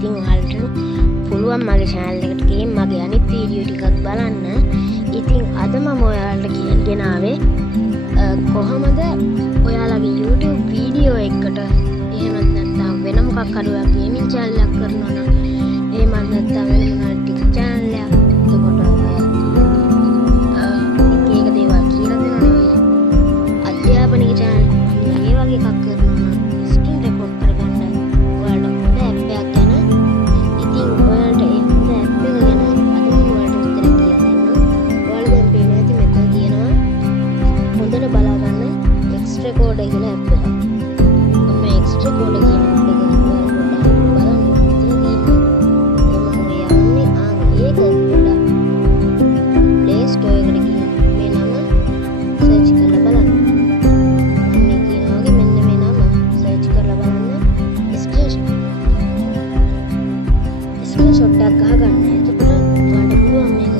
ඉතින් ඔයාලට පුළුවන් මගේ channel එකට ගිහින් මගේ අනිත් වීඩියෝ ටිකක් බලන්න. ඉතින් අද මම ඔයාලට කියන්න ආවේ කොහොමද ඔයාලගේ YouTube වීඩියෝ එකකට එහෙමත් නැත්නම් වෙන මොකක් හරි ඔයා ගේමින් channel එකක් කරනවා නම් එහෙමත් නැත්නම් වෙන මොනවා ටික channel එකක් එතකොට ඒක දේවල් කියලා දෙනවා අධ්‍යාපනික channel මේ වගේ එකක් කරනවා නම් screen record කරගන්න ඔයාලට හොඳ app එකක් ගැන ඉතින් ඔයාලට ඒ හොඳ app එක ගැන අද මම ඔයාලට විස්තර කියලා දෙන්නම්. ඔයාලා දැන් පේන ඇති මෙතන තියෙනවා හොඳට බලා ගන්න X recorder කියලා app එකක්. ඔන්න X recorder කියන app එක ෂොට් එකක් ගහගන්න. එතකොට ඔයාලට පුළුවන් මේක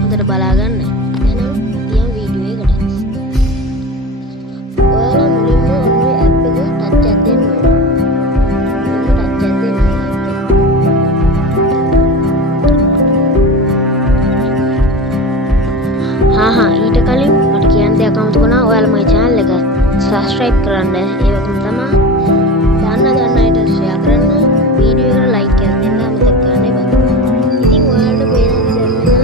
හොඳට බලා ගන්න. එහෙනම් තියන් වීඩියෝ එකට. ඔයාලා මුලින්ම ඔන්න app එක ටච් එකක් දෙන්න ඕනේ. ටච් එකක් දෙන්න ඊට කලින් මට කියන්න දෙයක් අමතක වුණා. ඔයාලා මගේ channel එක subscribe කරන්න. ඒ වගේම තමයි දන්න අයට share කරන්න. වීඩියෝ එකට like එකක් දෙන්න අමතක කරන්න එපා. ඉතින් ඔයාලට පේනවා දැන් මෙතන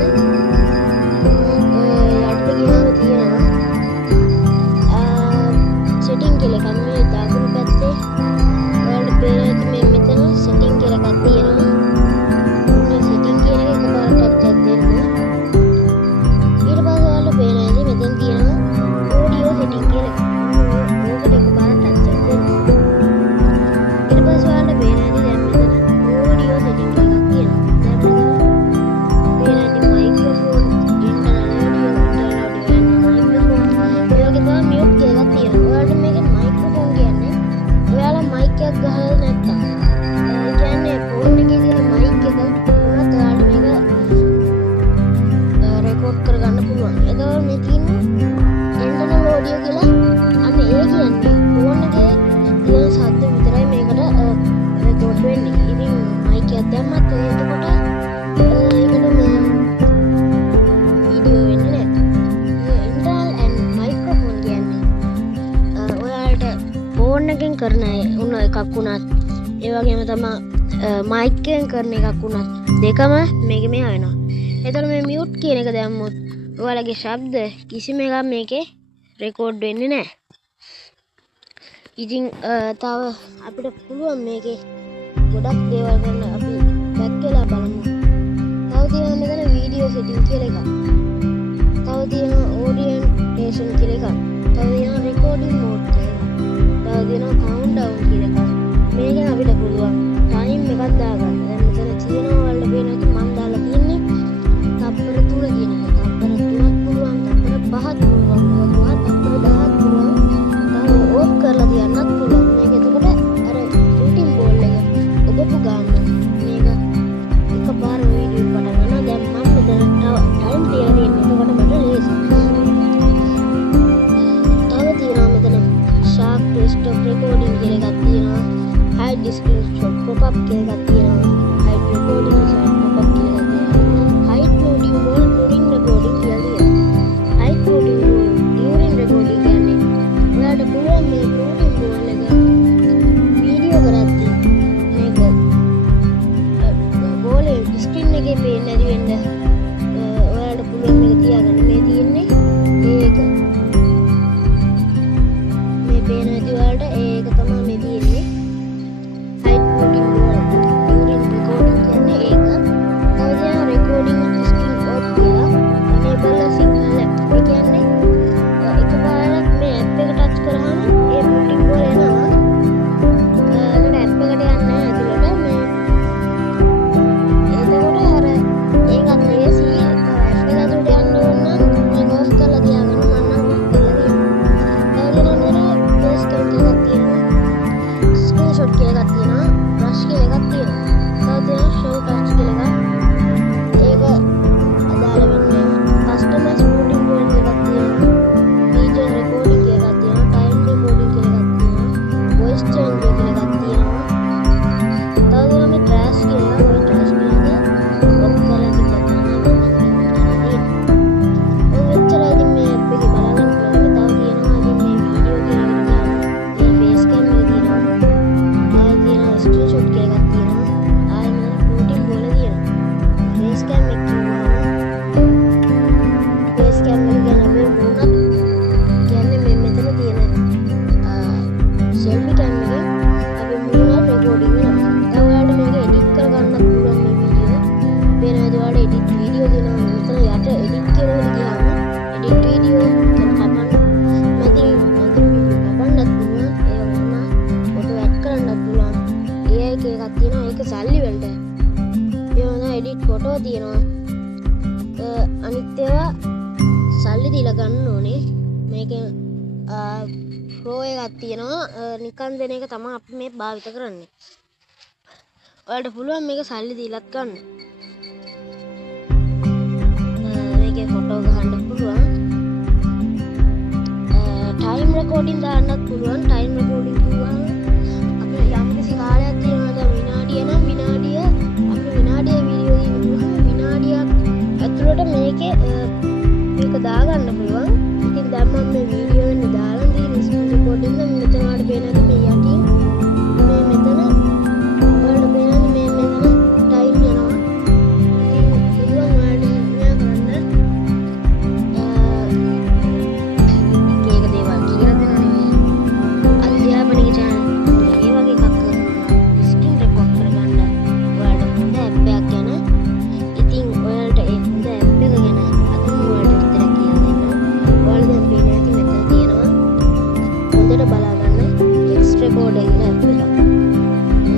යටට ගියාම තියෙනවා setting කියලා එකක් මේ දකුණු පැත්තේ ඔයාලට පේනවා මේ මෙතන setting කියලා එකක් තියෙනවා. මේ setting කියන එක එකපාරට ටච් දෙන්න. ඊට පස්සේ ඔයාලට පේනවා ඉතින් මෙතන තියෙනවා audio setting කියලා එකක්. ඕකට එකපාරට ටච් දෙන්න. ඊට පස්සේ ඔයාලට පේනවා ඉතින් දැන් මෙතන audio setting එකක් තියෙනවා. දැන් මෙතන පේනවා microphone internal audio microphone ඒ වගේ තමයි mute කියලා තියෙනවා. ඔයාලට මේකේ microphone කියන්නේ ඔයාලා mic එකක් ගහලා නැත්තම් ඒ කියන්නේ phone එකේ තියෙන mic එක උනත් ඔයාලට මේක record කරගන්න පුළුවන්. එතකොට මේ තියෙන්නේ internal audio කියලා. අන්න ඒ කියන්නේ phone එකේ තියෙන ශබ්ද විතරයි මේකට record වෙන්නේ. ඉතින් mic එකක් දැම්මත් එතකොට ඒකට මේ වීඩියෝ වෙන්නේ නැහැ. internal and microphone කියන්නේ ඔයාලට phone එකෙන් කරන එකක් වුණත් ඒ වගේම තමයි mic එකෙන් කරන එකක් වුණත් දෙකම මේකේ මෙහා වෙනවා. එතකොට මේ mute කියන එක දැම්මොත් ඔයාලගේ ශබ්ද කිසිම එකක් මේකේ රෙකෝඩ් වෙන්නේ නැහැ. ඉතින් තව අපිට පුළුවන් මේකේ ගොඩක් දේවල් කරන්න. අපි බැක් වෙලා බලමු. තව තියෙනවා මෙතන වීඩියෝ සෙටින් කියලා එකක්. තව තියෙනවා ඕරියන්ටේෂන් කියලා එකක්. තව තියෙනවා රෙකෝඩින් මෝඩ් කියලා එකක්. තව තියෙනවා කවුන්ට්ඩවුන් කියලා එකක්. මේකෙන් අපිට පුළුවන් ටයිම් එකක් දාගන්න. දැන් මෙතන තියෙනවා ඔයාලට පේනවා ඉතින් මම දාලා තියන්නේ තප්පර 3 කියන එක. තප්පර 3ක් පුළුවන්, තප්පර 5ක් පුළුවන්, තප්පර 10ක් පුළුවන්. තව ඕෆ් කරලා තියන්නත් පුළුවන්. මේක එතකොට අර ෂූටින් බෝල් එක ඔබපු ගන්න මේක එකපාර වීඩියෝ පටන් ගන්නවා. දැන් මම මෙතන ටයිම් තියලා තියෙන්නේ. එතකොට මට ලේසි. තව තියෙනවා මෙතන sharp desktop recording අනිත් ඒවා සල්ලි දීලා ගන්න ඕනේ. මේක ප්‍රෝ එකක් තියෙනවා. නිකන් දෙන එක තමයි අපි මේ භාවිත කරන්නේ. ඔයාලට පුළුවන් මේක සල්ලි දීලත් ගන්න. මේකේ ෆොටෝ ගහන්න පුළුවන්. ටයිම් රෙකෝඩින් දාන්නත් පුළුවන්. ටයිම් රෙකෝඩින් කිව්වම අපිට යම් කිසි කාලයක් තියෙනවා. දැන් විනාඩිය නම් විනාඩිය අපිට විනාඩියේ වීඩියෝ දිනුවා විනාඩියක් ඇතුළත මේකේ මේක දාගන්න පුළුවන්. ඉතින් දැන් මම මේ වීඩියෝ එක දාලා තියෙන ස්ක්‍රීන් රෙකෝඩින් එක මෙතන වල පේනද මේ යටින් මේ මෙතන වල පේනද මේ මෙතන ටයිම් යනවා. ඉතින් පුළුවන් වලට මෙයා කරන්න මේක දේවල් කියලා දෙනවා. අධ්‍යාපනික channel මේ වගේ එකක් කරනවා. ස්ක්‍රීන් රෙකෝඩ් කරගන්න ඔයාලට හොඳ ඇප් එකක් ගැන ඉතින් ඔයාලට ඒ හොඳ ඇප් එක ගැන අද ඔයාලට විතර කියලා දෙන්න. ඔයාලා දැන් පේන ඇති මෙතන තියෙනවා. හොඳට බලා ගන්න එක්ස්ට්‍රාකෝඩ් කියන ඇප් එක.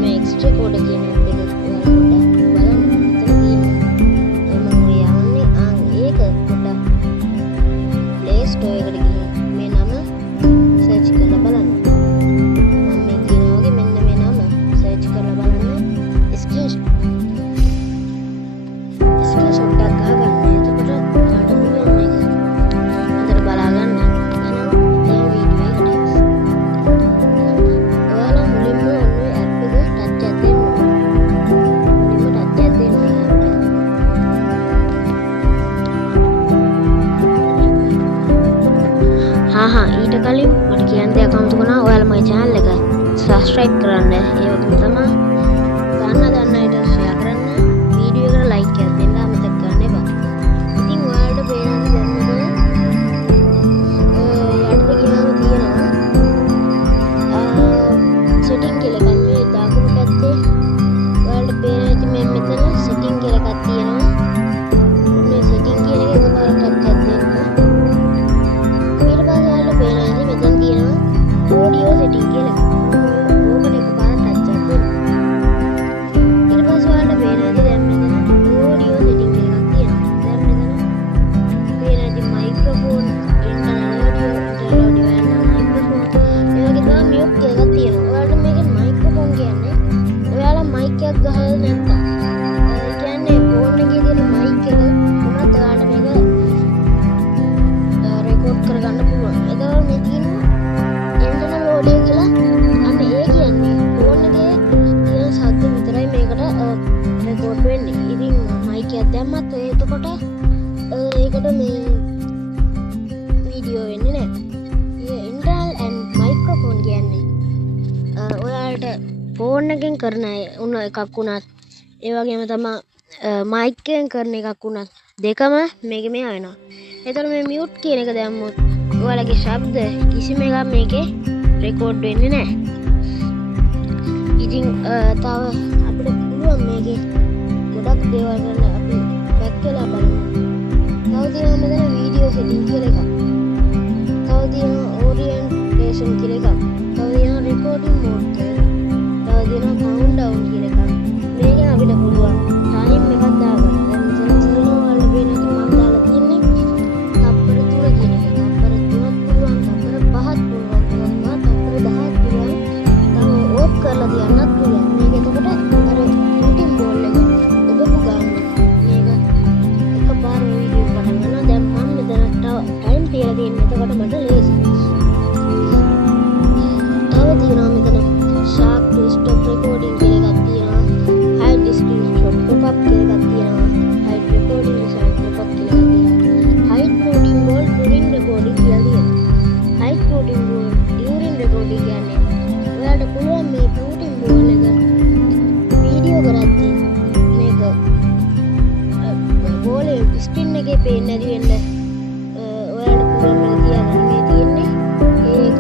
මේ එක්ස්ට්‍රාකෝඩ් කියන ඇප් එක ඔයාලා පොඩ්ඩක් බලන්න. මෙතන තියෙනවා. මම යන්නේ ඒක පොඩ්ඩක් Play Store එකට ගිහින් මේ නම සර්ච් කරලා බලන්න. මම මේ කියනවා වගේ මෙන්න මේ නම සර්ච් කරලා බලන්න. ස්ක්‍රීන්ෂොට් එකක් ගන්න. එතකොට ඔයාලට පුළුවන් මේක හොඳට බලා ගන්න. එහෙනම් දැන් වීඩියෝ එකට ඔයාලා මුලින්ම ඔන්නේ ඇප් එක ටච් එකක් දෙන්න ඕනේ. මුලින්ම ටච් එකක් දෙන්න ඕනේ. ඊට කලින් මට කියන්න දෙයක් අමතක වුණා. ඔයාලා මගේ channel එක subscribe කරන්න. ඒ වගේම තමයි දන්න අයට share කරන්න. වීඩියෝ එකට like එකක් දෙන්න අමතක කරන්න එපා. ඉතින් ඔයාලට පේනවා දැන් මෙතන යටට ගියාම තියෙනවා setting කියලා එකක්. මේ දකුණු පැත්තේ ඔයාලට පේන ඇති මේ මෙතන setting කියලා එකක් තියෙනවා. මේ setting කියන එක එකපාරට ටච් එකක් දෙන්න. ඊට පස්සේ ඔයාලට පේන ඇති මෙතන තියෙනවා audio setting කියලා එකක්. ඕකට එකපාරට ටච් එකක් දෙන්න. ඊට පස්සේ ඔයාලට පේන ඇති දැන් මෙතන audio setting කියලා එකක් තියෙනවා. දැන් මෙතන පේන ඇති microphone internal audio and microphone ඒ වගේ තමයි mute කියලා එකක් තියෙනවා. ඔයාලට මේකේ microphone කියන්නේ ඔයාලා mic එකක් ගහලා නැත්තම් ඒ කියන්නේ phone එකේ තියෙන mic එක උනත් ඔයාලට මේක රෙකෝඩ් කරගන්න පුළුවන්. එතකොට මේ තියෙනවා internal audio කියලා. අන්න ඒ කියන්නේ phone එකේ තියෙන ශබ්ද විතරයි මේකට රෙකෝඩ් වෙන්නේ. ඉතින් mic එකක් දැම්මත් එතකොට ඒකට මේ වීඩියෝ වෙන්නේ නැහැ. internal and microphone කියන්නේ ඔයාලට ෆෝන් එකෙන් කරන එකක් වුණත් ඒ වගේම තමයි මයික් එකෙන් කරන එකක් වුණත් දෙකම මේකේ මෙහා වෙනවා. එතකොට මේ මියුට් කියන එක දැම්මොත් ඔයාලගේ ශබ්ද කිසිම එකක් මේකේ රෙකෝඩ් වෙන්නේ නැහැ. ඉතින් තව අපිට පුළුවන් මේකේ ගොඩක් දේවල් කරන්න. අපි බැක් වෙලා බලමු. තව තියෙනවා මෙතන වීඩියෝ සෙටින් කියලා එකක්. තව තියෙනවා ඕරියන්ටේෂන් කියලා එකක්. තව තියෙනවා රෙකෝඩින් මෝඩ් කියලා එකක්. තව තියෙනවා කවුන්ට් ඩවුන් කියලා එකක්. මේකෙන් අපිට පුළුවන් ටයිම් එකක් දාගන්න. දැන් මෙතන තියෙනවා ඔයාලට පේන එක මම දාලා තියෙන්නේ තප්පර 3 කියන එක. තප්පර 3ක් පුළුවන්, තප්පර 5ක් පුළුවන්, තප්පර 10ක් පුළුවන්. තව ඕෆ් කරලා තියන්නත් පුළුවන්. මේක එතකොට අර ෂූටින් බෝල් එක ඔබපු ගන්න. මේක එකපාර වීඩියෝ පටන් ගන්නවා. දැන් මම මෙතන ටයිම් තියලා තියෙන්නේ. එතකොට මට ලේසි. තව තියෙනවා මෙතන sharp to stop recording කියලා එකක් තියෙනවා. hide screenshot pop-up කියලා එකක් තියෙනවා. hide recording side pop-up කියලා එකක් තියෙනවා. hide floating ball during recording කියලා තියෙනවා. hide floating ball during recording කියන්නේ ඔයාලට පුළුවන් මේ floating ball එක වීඩියෝ කරද්දී මේක බෝල් ස්ක්‍රීන් එකේ පේන්නේ නැති වෙන්න ඔයාලට පුළුවන් මේක තියාගන්න. මේ තියෙන්නේ ඒක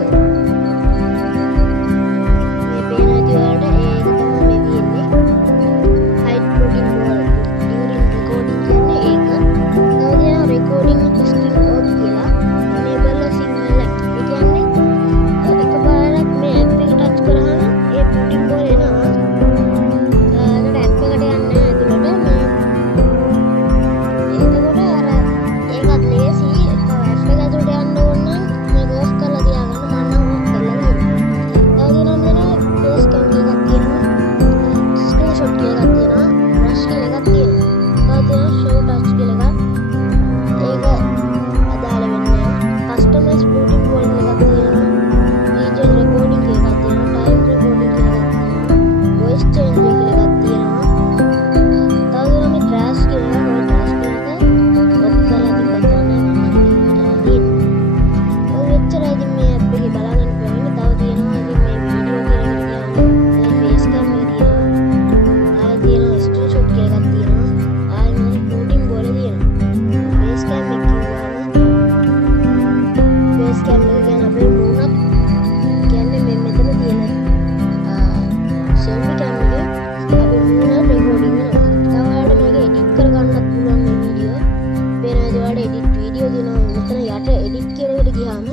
දිනවා මෙතන යට එඩිට් කියන එකට ගියාම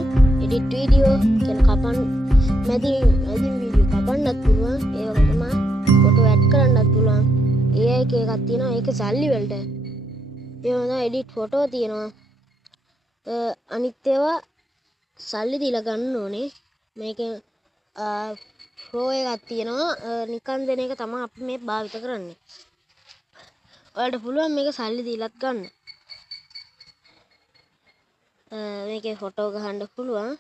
එඩිට් වීඩියෝ කියන කපන් මැදින් වීඩියෝ කපන්නත් පුළුවන් ඒ වගේ තමයි ෆොටෝ ඇඩ් කරන්නත් පුළුවන් AI එකක් තියෙනවා ඒක සල්ලි වලට ඒ වගේ එඩිට් ෆොටෝ තියෙනවා අනිත් ඒවා සල්ලි දීලා ගන්න ඕනේ මේක ප්‍රෝ එකක් තියෙනවා නිකන් දෙන එක තමයි අපි මේ භාවිත කරන්නේ ඔයාලට පුළුවන් මේක සල්ලි දීලත් ගන්න මේකේ ෆොටෝ ගහන්න පුළුවන්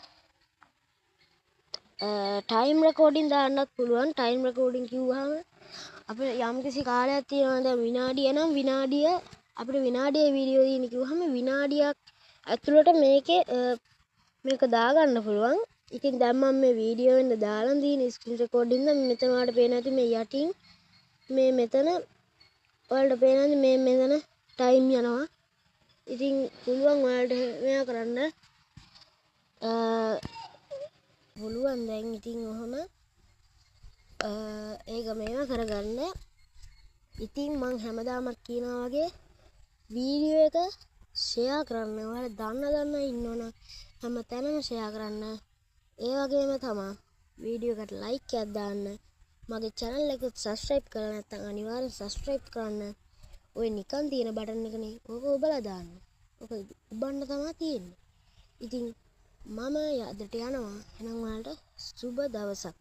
ටයිම් රෙකෝඩින් දාන්නත් පුළුවන් ටයිම් රෙකෝඩින් කිව්වහම අපිට යම්කිසි කාලයක් තියෙනවා දැන් විනාඩිය නම් විනාඩිය අපිට විනාඩියේ වීඩියෝ දින කිව්වහම විනාඩියක් ඇතුළත මේකේ මේක දාගන්න පුළුවන් ඉතින් දැන් මම මේ වීඩියෝ එක දාලා දින ස්ක්‍රීන් රෙකෝඩින් නම් මෙතන ඔයාලට පේන ඇති මේ යටින් මේ මෙතන ඔයාලට පේන ඇති මේ මෙතන ටයිම් යනවා ඉතින් පුළුවන් ඔයාලට මෙයා කරන්න පුළුවන් දැන් ඉතින් ඔහම ඒක මේව කරගන්න ඉතින් මං හැමදාමත් කියනවා වගේ වීඩියෝ එක ෂෙයා කරන්න ඔයාලා දන්න ඉන්නවනම් හැමතැනම ෂෙයා කරන්න ඒ වගේම තමයි වීඩියෝ එකට ලයික් එකක් දාන්න මගේ channel එක subscribe කරලා නැත්නම් අනිවාර්යෙන් subscribe කරන්න ඔය නිකන් තියෙන බටන් එකනේ ඕක ඔබලා දාන්න ඕක ඔබන්න තමයි තියෙන්නේ ඉතින් මම යද්දට යනවා එහෙනම් ඔයාලට සුබ දවසක්